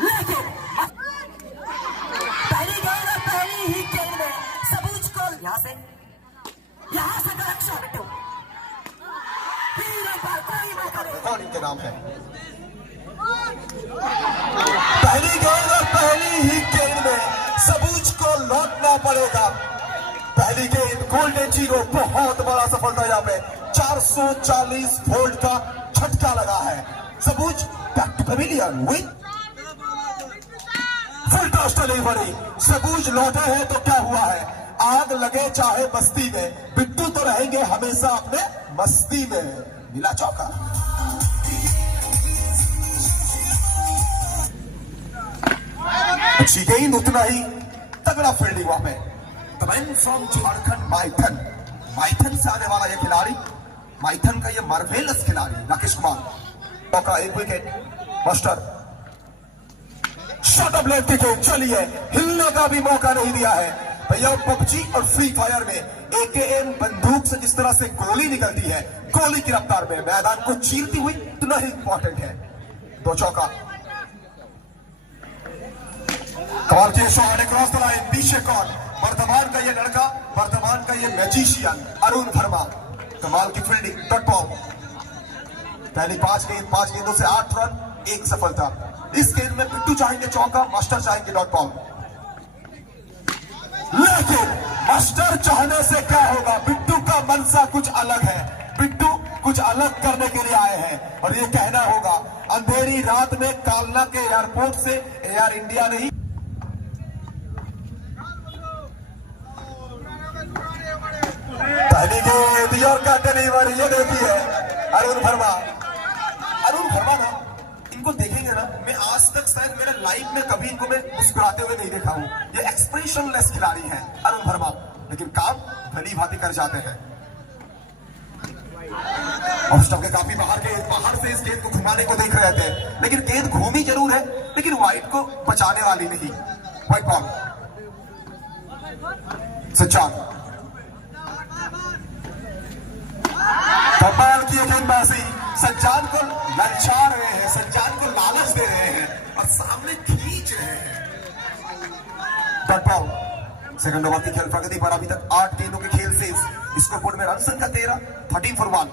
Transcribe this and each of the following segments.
लेकिन पहली गेंद और पहली ही गेंद में सबूज को यहां से कलेक्शन कोई मौका नहीं। कौन इनके नाम है? पहली गेंद और पहली ही गेंद में सबूज को लौटना पड़ेगा। पहली गेंद गोल्डन जीरो, बहुत बड़ा सफलता यहाँ पे 440 वोल्ट का झटका लगा है। Sabuj back to pavilion with full toss delivery. Sabuj लौटे हैं तो क्या हुआ है, आग लगे चाहे बस्ती में, बिट्टू तो रहेंगे हमेशा अपने मस्ती में। मिला चौका। अच्छी गेंद, उतना ही तगड़ा फील्डिंग वहां पे। मैन फ्रॉम झारखंड माइथन से आने वाला यह खिलाड़ी, माइथन का यह मार्वेलस खिलाड़ी राकेश कुमार। मौका, एक wicket. Master shot of left की, चलिए हिलने का भी मौका नहीं दिया है भैया। पबजी और फ्री फायर में एकेएम बंदूक से जिस तरह से गोली निकलती है, गोली की रफ्तार में मैदान को चीरती हुई, इतना ही इंपॉर्टेंट है। 2 चौका। कमाल की शॉट क्रॉस द लाइन। पीछे कौन? वर्धमान का ये लड़का, वर्धमान का ये मैजिशियन अरुण वर्मा। कमाल की फील्डिंग, डॉट बॉल। पहली 5 गेंदों से 8 रन, 1 सफलता। इस गेंद में बिट्टू चाहेंगे चौका, मास्टर चाहेंगे डॉट बॉल। लेकिन मास्टर चाहने से क्या होगा, बिट्टू का मनसा कुछ अलग है। बिट्टू कुछ अलग करने के लिए आए हैं और ये कहना होगा, अंधेरी रात में कालना के एयरपोर्ट से एयर इंडिया नहीं। पहली गेंद यॉर्कर डिलीवरी, ये देखिए अरुण वर्मा ना, इनको देखेंगे ना, मैं आज तक शायद मेरे लाइफ में कभी इनको मैं मुस्कुराते हुए नहीं देखा हूं। ये एक्सप्रेशनलेस खिलाड़ी है अरुण वर्मा, लेकिन काम भली भांति कर जाते हैं। और स्टंप के काफी बाहर से इस गेंद को घुमाने को देख रहे थे, लेकिन गेंद घूमी जरूर है, लेकिन वाइड को बचाने वाली नहीं। Wide ball. सज्जाद कमाल की गेंदबाजी। सज्जाद को ललचा रहे हैं, सज्जाद को लालच दे रहे हैं और सामने खींच रहे हैं। Dot ball. सेकंड ओवर की खेल प्रगति पर अभी तक 8 गेंदों के खेल से स्कोर बोर्ड में रन संख्या 13, 13 for 1।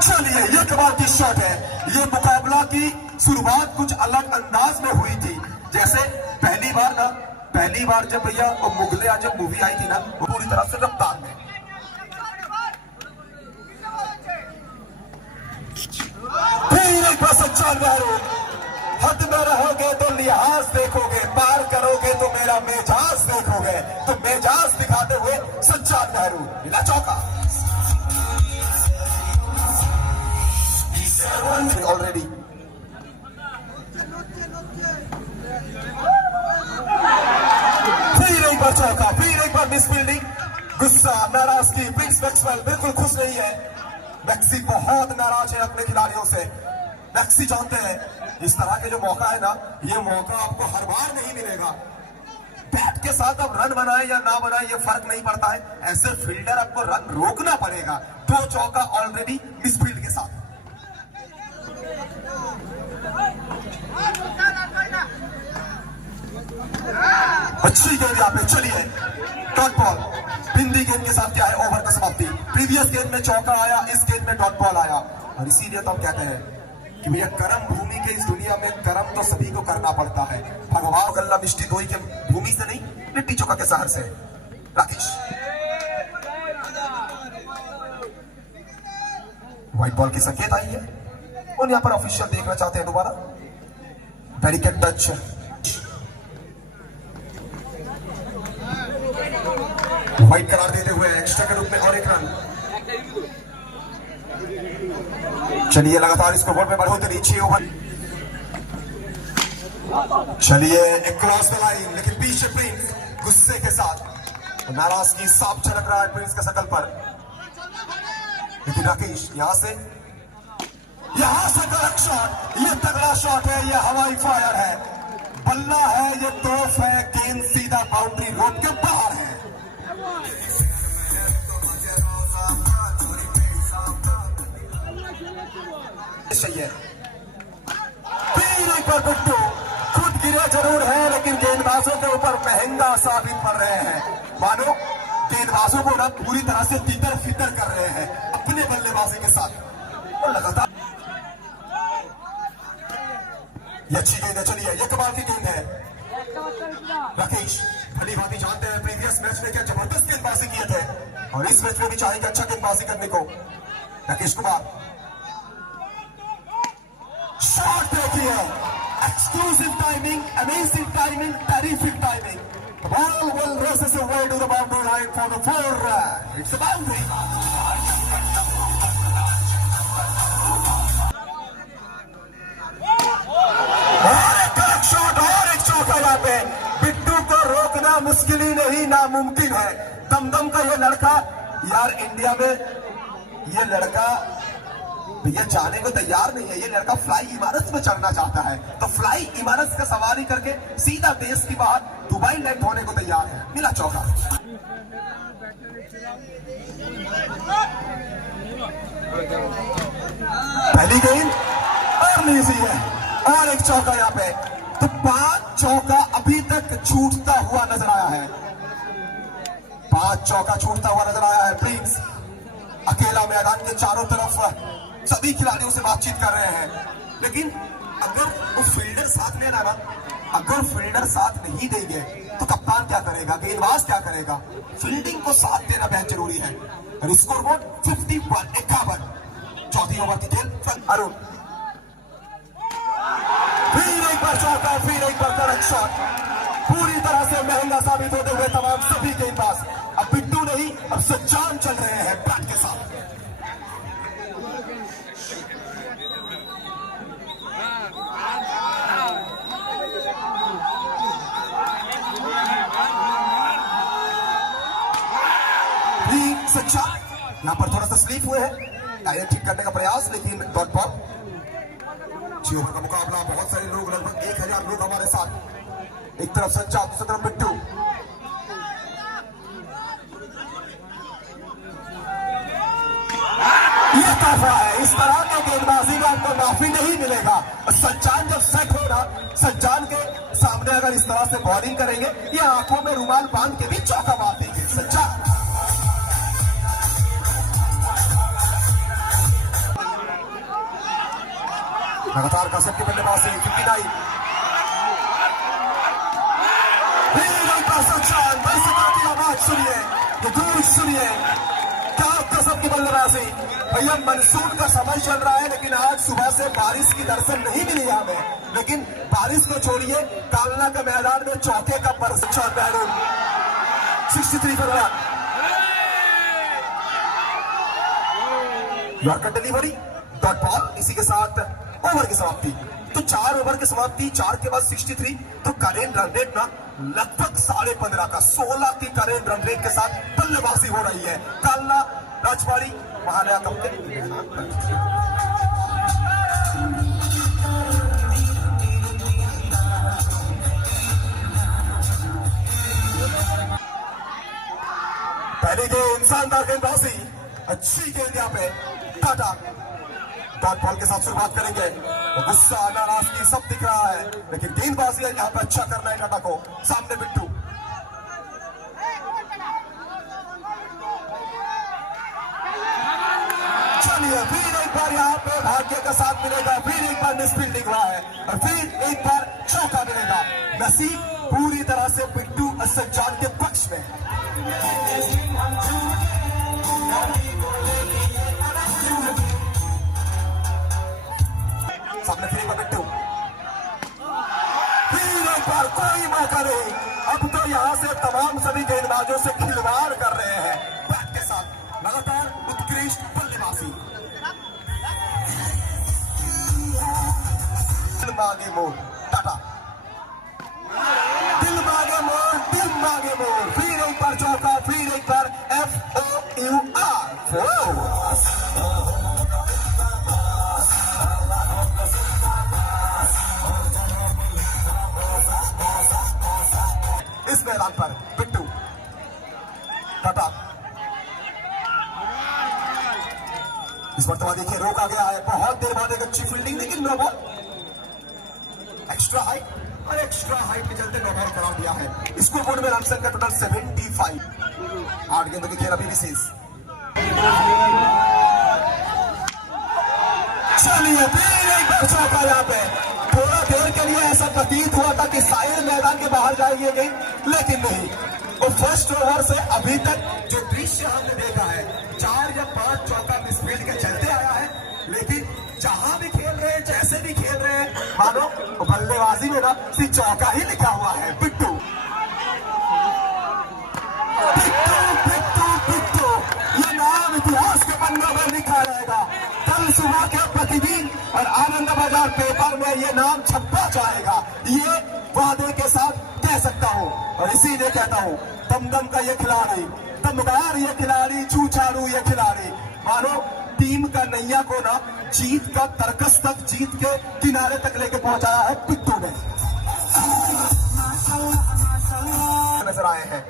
चलिए ये कमाल की शॉट है। ये मुकाबला की शुरुआत कुछ अलग अंदाज में हुई थी। जैसे पहली बार जब भैया वो मुगले आजम मूवी आई थी ना, वो पूरी तरह से रफ्तार में। फिर एक बार सच्चाई नेहरू, हद में रहोगे तो लिहाज देखोगे, पार करोगे तो मेरा मेजाज देखोगे। तो मेजाज दिखाते हुए सच्चाई नेहरू, मिला चौका। ऑलरेडी फिर एक बार चौका, फिर एक बार मिस फील्डिंग। गुस्सा, नाराजगी। प्रिंस मैक्सवेल बिल्कुल खुश नहीं है। मैक्सी बहुत नाराज है अपने खिलाड़ियों से। मैक्सी जानते हैं इस तरह के जो मौका है ना, ये मौका आपको हर बार नहीं मिलेगा। बैट के साथ आप रन बनाए या ना बनाए ये फर्क नहीं पड़ता है, ऐसे फील्डर आपको रन रोकना पड़ेगा। 2 चौका ऑलरेडी मिस फील्ड के साथ। अच्छी गेंद यहाँ पे। चलिए डॉट बॉल। बिंदी गेंद के साथ क्या है, ओवर का समाप्ति। प्रीवियस गेंद में चौका आया, इस गेंद में डॉट बॉल आया। और इसीलिए तो हम कहते हैं कि भैया कर्म भूमि के इस दुनिया में कर्म तो सभी को करना पड़ता है। भगवान गल्ला मिष्टी दोई के भूमि से नहीं, लिट्टी चौका के शहर से। राकेश व्हाइट बॉल की संकेत आई है और यहाँ पर ऑफिशियल देखना चाहते हैं दोबारा। Barricade touch. व्हाइट करार देते हुए एक्स्ट्रा के रूप में और 1 रन। चलिए लगातार स्कोर बोर्ड में बढ़ोतरी। 6 ओवर। चलिए एक क्रॉस द लाइन, लेकिन पीछे प्रिंस गुस्से के साथ, नाराजगी साफ झलक रहा है प्रिंस के शकल पर। लेकिन राकेश यहां से कड़क शॉट, ये तगड़ा शॉट है, ये हवाई फायर है, बल्ला है, ये तोफ है। गेंद सीधा बाउंड्री रोड के बाहर है। चाहिए। तीन पर बिट्टू खुद गिरे जरूर है, लेकिन गेंदबाजों के ऊपर महंगा साबित पड़ रहे हैं। मानो गेंदबाजों को ना पूरी तरह से तितर फितर कर रहे हैं अपने बल्लेबाजी के साथ। और लगातार ये अच्छी गेंद है, चलिए ये कमाल की गेंद है। राकेश भली भांति जानते हैं प्रीवियस मैच में क्या जबरदस्त गेंदबाजी किए थे, और इस मैच में भी चाहेंगे अच्छा गेंदबाजी करने को। राकेश कुमार शॉट देखिए, exclusive timing, amazing timing, terrific timing. The ball will races away to the boundary line for the 4. It's a boundary. और एक करेक्ट शॉट और एक चौका यहाँ पे। बिट्टू को रोकना मुश्किल ही नहीं नामुमकिन है। दमदम का ये लड़का यार, इंडिया में ये लड़का ये जाने को तैयार नहीं है। ये लड़का फ्लाई इमारत में चढ़ना चाहता है, तो फ्लाई इमारत का सवारी करके सीधा देश की बाहर दुबई लैंड होने को तैयार है। मिला चौका। पहली गेंद और लीजी है, और एक चौका यहाँ पे। तो 5 चौका अभी तक छूटता हुआ नजर आया है। 5 चौका छूटता हुआ नजर आया है। प्रिंस अकेला मैदान के चारों तरफ सभी खिलाड़ियों से बातचीत कर रहे हैं, लेकिन अगर वो फील्डर साथ लेना ना, अगर फील्डर साथ नहीं देंगे तो कप्तान क्या करेगा, गेंदबाज क्या करेगा। फील्डिंग को साथ देना बेहद जरूरी है। Score board 51। चौथी ओवर की खेल। अरुण फिर एक बार चौका, फिर एक बार करेक्ट शॉट। पूरी तरह से महंगा साबित होते हुए तमाम सभी गेंदबाज। अब बिट्टू नहीं, अब सज्जान चल रहे हैं बैट के साथ। सच्चा यहां पर थोड़ा सा स्लीप हुए हैं, टायर ठीक करने का प्रयास, लेकिन डॉट बॉल। 6 ओवर का मुकाबला, बहुत सारे लोग, लगभग 1000 लोग हमारे साथ। एक तरफ सच्चा, दूसरी तरफ बिट्टू। ये तोहफा है, इस तरह के गेंदबाजी में आपको माफी नहीं मिलेगा। सज्जान जब सेट होगा, सज्जान के सामने अगर इस तरह से बॉलिंग करेंगे, ये आंखों में रुमाल बांध के भी चौका मार देंगे सज्जान। लगातार कसरत की बल्लेबाजी 59। की आवाज सुनिए, ये गूंज सुनिए, क्या कसरत की बल्लेबाजी। भैया मानसून का समय चल रहा है, लेकिन आज सुबह से बारिश की दर्शन नहीं मिली हमें। लेकिन बारिश को छोड़िए, कालना के मैदान में चौके का प्रशिक्षण बैरून 63 पर यॉर्कर डिलीवरी, डॉट बॉल। इसी के साथ ओवर की समाप्ति। तो 4 ओवर की समाप्ति, 4 के बाद 63। तो करेंट रन रेट ना लगभग 15.5 का 16 की करेंट रन रेट के साथ बल्लेबाजी हो रही है। कालना राजवाड़ी महालया कप के पहली गेंद, शानदार गेंदबाजी, अच्छी गेंद यहाँ पे। टाटा डॉट बॉल के साथ शुरुआत करेंगे। गुस्सा, नाराजगी सब दिख रहा है, लेकिन गेंदबाजी यहाँ पे अच्छा करना है टाटा को। सामने बिट्टू, चलिए फिर एक बार यहाँ पे भाग्य का साथ मिलेगा। फिर एक बार मिसफील्डिंग हुआ है, और फिर एक बार चौका मिलेगा। नसीब पूरी तरह से बिट्टू सज्जान के पक्ष में। सामने फिर बिट्टू, फिर एक बार कोई मौका नहीं। अब तो यहां से तमाम सभी गेंदबाजों से खिलवाड़ कर रहे हैं बैट के साथ। लगातार उत्कृष्ट बल्लेबाजी। दिल मांगे मोड़, टाटा दिल मांगे मोड़, दिल मांगे मोड़। फिर एक बार चौका, फिर एक बार FOUR। इस मैदान पर बिट्टू, टाटा इस मरतबा देखिए रोका गया है, बहुत देर बाद एक अच्छी फील्डिंग, लेकिन नो बॉल, एक्स्ट्रा हाइट और एक्स्ट्रा हाइट के चलते नो बॉल करार दिया है। इसको बोर्ड में रन संख्या टोटल 75, 8 गेंदों की खेल अभी भी शेष। चलिए फिर एक बार चौका यहाँ पे, थोड़ा देर के लिए ऐसा प्रतीत हुआ था कि शायद मैदान के बाहर जाएगी गेंद, लेकिन नहीं। और फर्स्ट ओवर से अभी तक जो दृश्य हमने देखा है, 4 या 5 चौका मिसफील्ड के चलते आया है, लेकिन जहां भी खेल रहे हैं, जैसे भी खेल रहे हैं, मानो बल्लेबाजी में ना सिर्फ चौका ही लिखा हुआ है। पिट्टू पिट्टू पिट्टू पिट्टू, ये नाम इतिहास के पन्नों में लिखा रहेगा। कल सुबह के प्रतिदिन और आनंद बाजार पेपर में ये नाम छपा जाएगा, ये वादे के साथ कह सकता हूँ। और इसीलिए कहता हूँ, दमदम का ये खिलाड़ी, दमदार ये खिलाड़ी, छूछारू ये खिलाड़ी, मानो टीम का नैया को ना जीत का तरकस तक, जीत के किनारे तक लेके पहुंचाया है पिट्टू ने। नजर आए हैं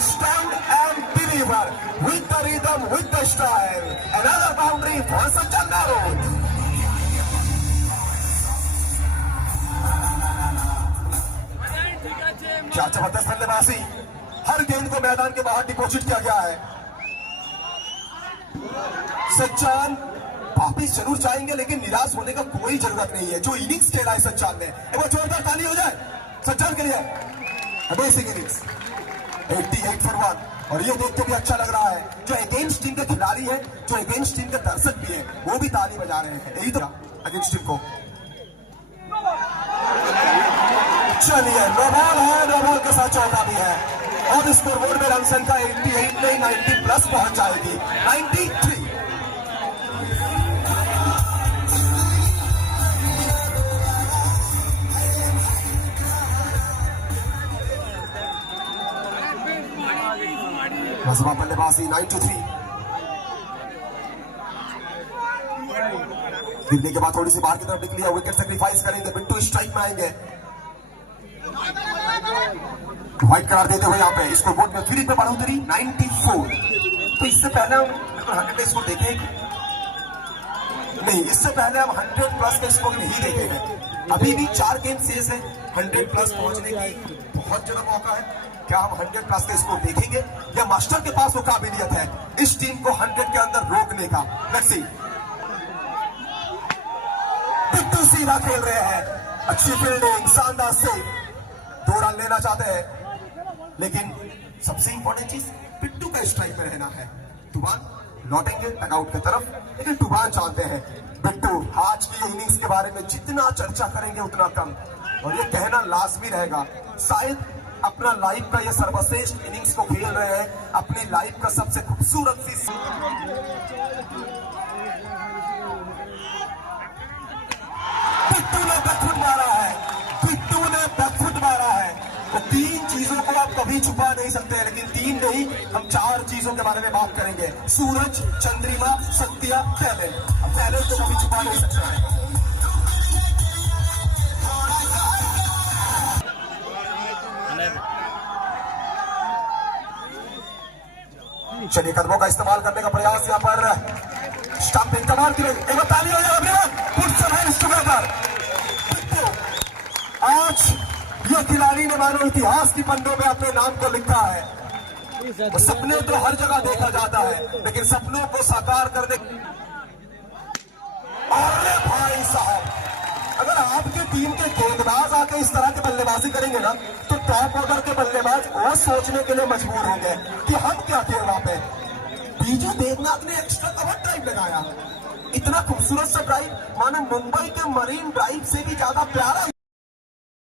stand and deliver with the rhythm, with the style. Another boundary for Sachin Narod. क्या जबरदस्त बल्लेबाजी, हर गेंद को मैदान के बाहर डिपॉजिट किया गया है। सच्चान वापिस जरूर चाहेंगे, लेकिन निराश होने का कोई जरूरत नहीं है। जो इनिंग्स खेला है सच्चान ने, एक बार जोरदार ताली हो जाए सच्चान के लिए। अमेजिंग इनिंग्स, 88 for 1, और ये देख के भी अच्छा लग रहा है, जो अगेंस्ट टीम के खिलाड़ी हैं, जो अगेंस्ट टीम के दर्शक भी हैं, वो भी ताली बजा रहे हैं। यही तो अगेंस्ट टीम को। चलिए नो बॉल है, नो बॉल के साथ चौका भी है, और स्कोरबोर्ड में रन संख्या 88 नहीं 90 प्लस पहुंच जाएगी, 93। मजबूत बल्लेबाजी 93। गिरने के बाद थोड़ी सी बाहर की तरफ निकली है, विकेट सेक्रीफाइस करेंगे, बिट्टू स्ट्राइक में आएंगे, व्हाइट करार देते हुए यहाँ पे इसको बोर्ड में फिर पे बढ़ोतरी 94। तो इससे पहले हम 100 का स्कोर देखे नहीं, इससे पहले हम 100 प्लस का स्कोर नहीं देखे हैं। अभी भी 4 गेंद शेष है, 100 प्लस पहुंचने की बहुत ज्यादा मौका है। क्या हम 100 प्लस का स्कोर देखेंगे, या मास्टर के पास वो काबिलियत है इस टीम को 100 के अंदर रोकने का। लेट्स सी, पिट्टू सीधा खेल रहे हैं, अच्छी फील्डिंग, शानदार से 2 रन लेना चाहते हैं, लेकिन सबसे इंपॉर्टेंट चीज पिट्टू का स्ट्राइक में रहना है। तूफान लौटेंगे टकआउट की तरफ, लेकिन तूफान चाहते हैं पिट्टू आज की इनिंग्स के बारे में जितना चर्चा करेंगे उतना कम, और ये कहना लाजमी रहेगा, शायद अपना लाइफ का ये सर्वश्रेष्ठ इनिंग्स को खेल रहे हैं, अपनी लाइफ का सबसे खूबसूरत सी। पिट्टू ने बैकफुट मारा है, पिट्टू ने बैकफुट मारा है। तो 3 चीजों को आप कभी छुपा नहीं सकते, लेकिन 3 नहीं, हम 4 चीजों के बारे में बात करेंगे, सूरज, चंद्रमा, शक्तियां, टैलेंट। अब टैलेंट को कभी छुपा नहीं सकते हैं। चलिए कदमों का इस्तेमाल करने का प्रयास यहाँ पर, स्टंपिंग कमाल की, एक बार ताली हो जाए। आज ये खिलाड़ी ने मानो इतिहास की पन्नों में अपने नाम को लिखा है। सपने तो हर जगह देखा जाता है, लेकिन सपनों को साकार करने, अरे भाई साहब, अगर आपकी टीम के गेंदबाज आके इस तरह की बल्लेबाजी करेंगे ना, तो टॉप ऑर्डर के बल्लेबाज और सोचने के लिए मजबूर होंगे कि हम क्या थे वहां पे। बीजू देवनाथ ने एक्स्ट्रा कवर ड्राइव लगाया, इतना खूबसूरत सा ड्राइव, मानो मुंबई के मरीन ड्राइव से भी ज्यादा प्यारा।